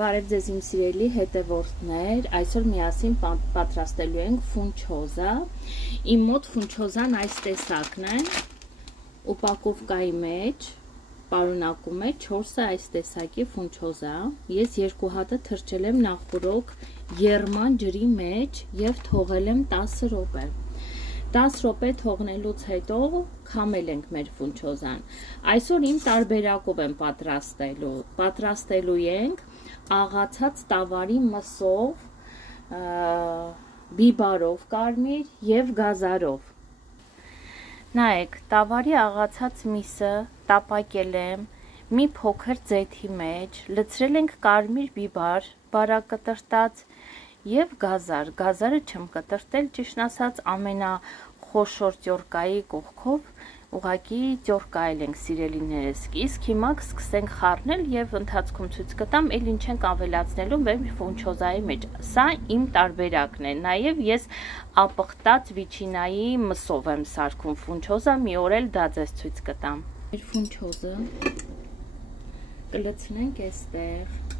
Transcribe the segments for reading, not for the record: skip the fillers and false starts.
Բարև ձեզ իմ սիրելի հետևորդներ, այսօր միասին պատրաստելու ենք ֆունչոզա։ Իմ մոտ ֆունչոզան այս տեսակն է, ուպակովկայի մեջ պարունակում է 4 այս տեսակի ֆունչոզա։ Ես 2 հատը թրջել եմ նախորոք եռման ջրի մեջ եւ թողել եմ 10 րոպե։ 10 րոպե թողնելուց հետո քամել ենք մեր ֆունչոզան։ Այսօր իմ տարբերակով եմ պատրաստելու ենք աղացած տավարի մսով, բիբարով կարմիր եւ գազարով։ Նայեք, տավարի աղացած միսը տապակել եմ մի փոքր ձեթի մեջ, լցրել ենք կարմիր բիբար, բարակտրտած եւ գազարը չեմ կտրտել, ճիշտ ասած ամենախոշոր ճորկայի կողքով, ուղղակի ճորկայել ենք սիրելիներս։ Իսկ հիմա կսկսենք խառնել եւ ընթացքում ցույց կտամ էլ ինչ ենք ավելացնելու մեր ֆունչոզայի մեջ։ Սա իմ տարբերակն է։ Նաեւ ես ապխտած վիչինայի մսով եմ սարքում ֆունչոզա, մի օր էլ դա ձեզ ցույց կտամ։ Մեր ֆունչոզը կլցնենք այստեղ։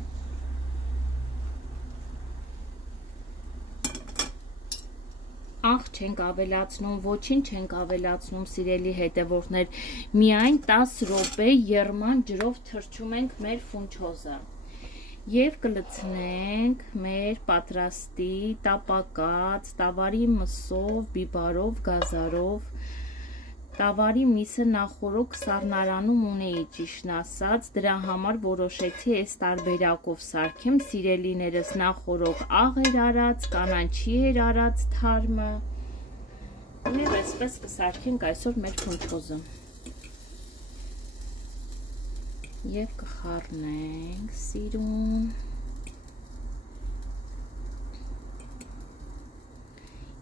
Աղ չենք ավելացնում, ոչինչ չենք ավելացնում, սիրելի հետևորդներ, միայն 10 րոպե եռման ջրով թրջում ենք մեր ֆունչոզը եւ կլցնենք մեր պատրաստի տապակած տավարի մսով, բիբարով, գազարով։ Տավարի միսը նախորոք սառնարանում ունեի, ճիշտն ասած, դրա համար որոշեցի այս տարբերակով սարքեմ, սիրելիներս, նախորոք աղ էր արած, կանաչի էր արած թարմը, եւ այսպես կսարքենք այսօր մեր ֆունչոզը եւ կխառնենք սիրուն։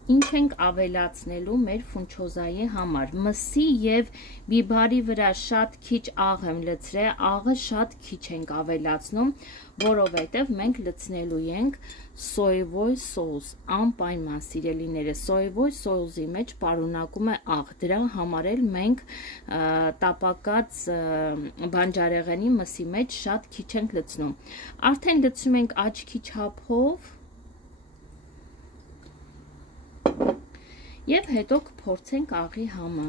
Ինչ ենք ավելացնելու մեր ֆունչոզայի համար։ Մսի եւ բիբարի վրա շատ քիչ աղ եմ լցրել, աղը շատ քիչ ենք ավելացնում, որովհետեւ մենք լցնելու ենք սոևոյ սոուս, անպայման սիրելիները, սոևոյ սոուսի մեջ պարունակում է աղ, դրա համար էլ մենք տապակած բանջարեղենի մսի մեջ շատ քիչ ենք լցնում։ Արդեն լցնում ենք աչքի չափով եւ հետո կփորձենք աղի համը։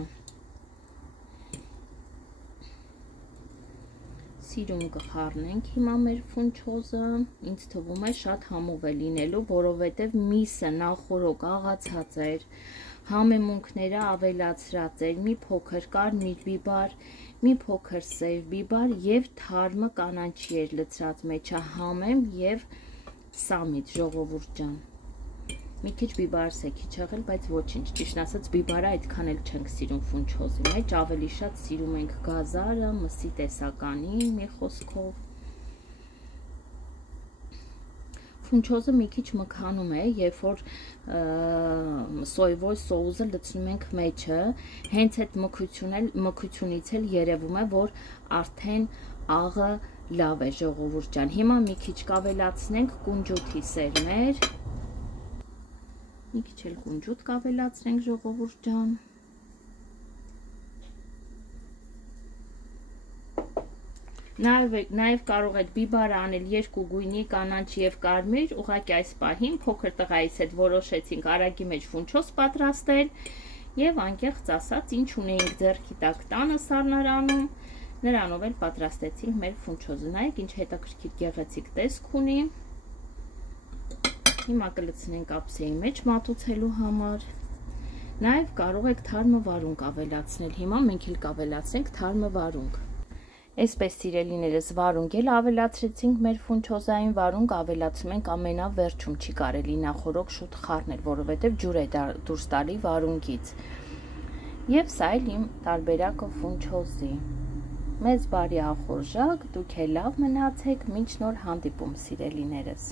Սիրուն կխառնենք հիմա մեր ֆունչոզը, ինձ թվում է շատ համով է լինելու, որովհետեւ միսը նախորոք աղացած էր, համեմունքները ավելացրած էր, մի փոքր կարմիր բիբար, մի փոքր սև բիբար եւ թարմը կանաչի էր լցրած մեջը, համեմ եւ սամիտ, ժողովուրդ ջան։ Մի քիչ բիբարս է քիչ եղել, բայց ոչինչ, ճիշտ ասած բիբարը այդքան էլ չենք սիրում ֆունչոզի մեջ, ավելի շատ սիրում ենք գազարը, մսի տեսականին, մի խոսքով։ Ֆունչոզը մի քիչ մքանում է, երբ որ սոևոյ սոուսը լցնում ենք մեջը, հենց այդ մքությունից էլ երևում է, որ արդեն աղը լավ է, ժողովուրդ ջան։ Հիմա մի քիչ կավելացնենք կունջութի սերմեր։ Մի քիչ էլ կունջուտ կավելացնենք, ժողովուրդ ջան։ Նաև կարող եք բիբարը անել երկու գույնի, կանաչի եւ կարմիր, ուղղակի այս պահին փոքր տղայիս հետ որոշեցինք արագի մեջ ֆունչոզ պատրաստել եւ անկեղծ ասած, ինչ ունեինք ձեռքի տակ տանը սառնարանում, նրանով էլ պատրաստեցինք մեր ֆունչոզը։ Նայեք ինչ հետաքրքիր գեղեցիկ տեսք ունի։ Հիմա կլցնենք ափսեի մեջ մատուցելու համար։ Նաև կարող եք թարմը վարունգ ավելացնել։ Հիմա մենք էլ կավելացնենք թարմը վարունգ։ Այսպես սիրելիներս, վարունգ էլ ավելացրեցինք մեր ֆունչոզային, վարունգ ավելացում ենք ամենավերջում, չի կարելի նախորոք շուտ խառնել, որովհետև ջուր է դուրս տալի վարունգից։ Եվ սա էլ իմ տարբերակը ֆունչոզի։ Մեզ բարի ախորժակ, դուք էլ լավ մնացեք, մինչ նոր հանդիպում սիրելիներս։